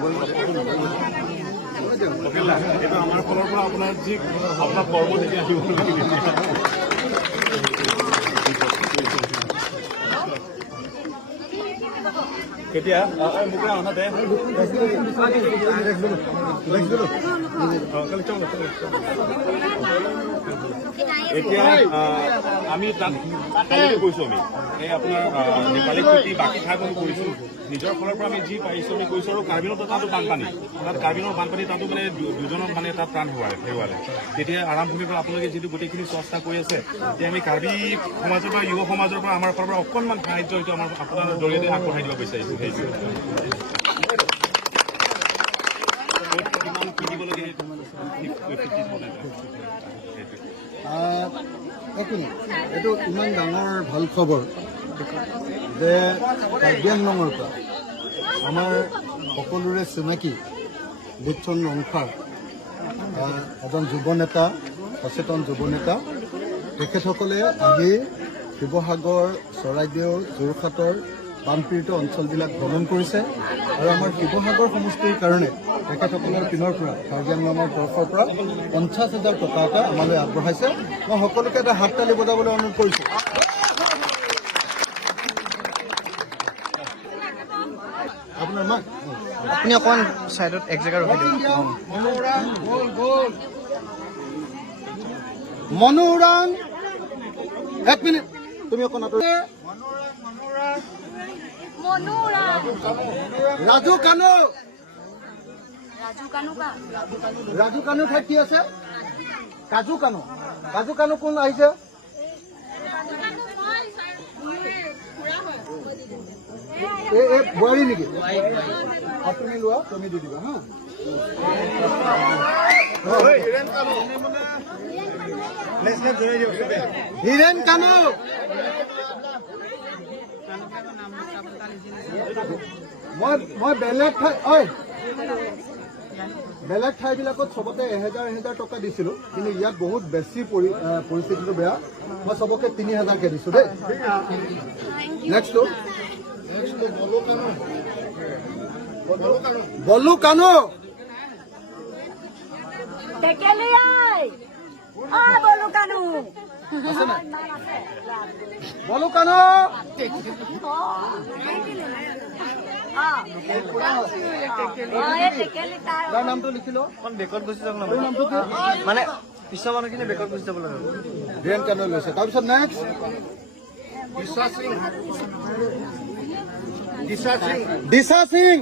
আমাৰ ফালৰ পৰা আপোনাৰ যি আপোনাৰ কৰ্ম নীতি আহিব কেতিয়া মোক অনাতে এতিয়া আমি তাত গৈছোঁ আমি এই আপোনাৰ নেপালী খেতি বাকী ঠাইবোৰ কৰিছোঁ নিজৰ ফালৰ পৰা আমি যি পাৰিছোঁ আমি কৰিছোঁ আৰু কাৰ্বিনতো তাতো বানপানী তাত কাৰ্বিনৰ বানপানী তাতো মানে দুজনৰ মানে তাত প্ৰাণ হেৰুৱালে তেতিয়া আৰম্ভণিৰ পৰা আপোনালোকে যিটো গোটেইখিনি চৰ্চা কৰি আছে যে আমি কাৰ্বি সমাজৰ পৰা যুৱ সমাজৰ পৰা আমাৰ ফালৰ পৰা অকণমান সাহায্য এইটো আমাৰ আপোনাৰ জৰিয়তে আগবঢ়াই দিব বিচাৰিছোঁ এইটো ইমান ডাঙৰ ভাল খবৰ যে কাৰ্বি আংলঙৰ পৰা আমাৰ সকলোৰে চিনাকি লিপচন ৰংফাৰ এজন যুৱ নেতা সচেতন যুৱ নেতা তেখেতসকলে আহি শিৱসাগৰ চৰাইদেউ যোৰহাটৰ বানপীড়িত অঞ্চলবিলাক ভ্ৰমণ কৰিছে আৰু আমাৰ শিৱসাগৰ সমষ্টিৰ কাৰণে তেখেতসকলৰ পিনৰ পৰা কাৰ্বি আংলঙৰ তৰফৰ পৰা 50,000 টকা এটা আমালৈ আগবঢ়াইছে মই সকলোকে এটা হাত তালি বজাবলৈ অনুৰোধ কৰিছোঁ আপোনাৰ মাক আপুনি অকণমান ছাইডত এক জেগা ৰখি দিয়ক মনোৰাং এক মিনিট তুমি অকণ ৰাজু কানু ৰাজু কানু ঠাইত কি আছে কাজু কানু কোন আহিছে এই বোৱাৰী নেকি তুমি লোৱা তুমি দি দিবা হা হীৰেণ কানু মই বেলেগ ঠাইবিলাকত চবতে 1000 টকা দিছিলোঁ কিন্তু ইয়াত বহুত বেছি পৰিস্থিতিটো বেয়া মই চবকে 3000কে দিছোঁ দেই নেক্সট বলু কানু বলু কানু তাৰ নামটো লিখি লওঁ বেকত গুচি যাওক নামটো মানে পিছৰ মানুহখিনি বেকত গুচি যাব লাগে হীৰেণ কানু লৈছে তাৰপিছত নেক্সট দিশা সিং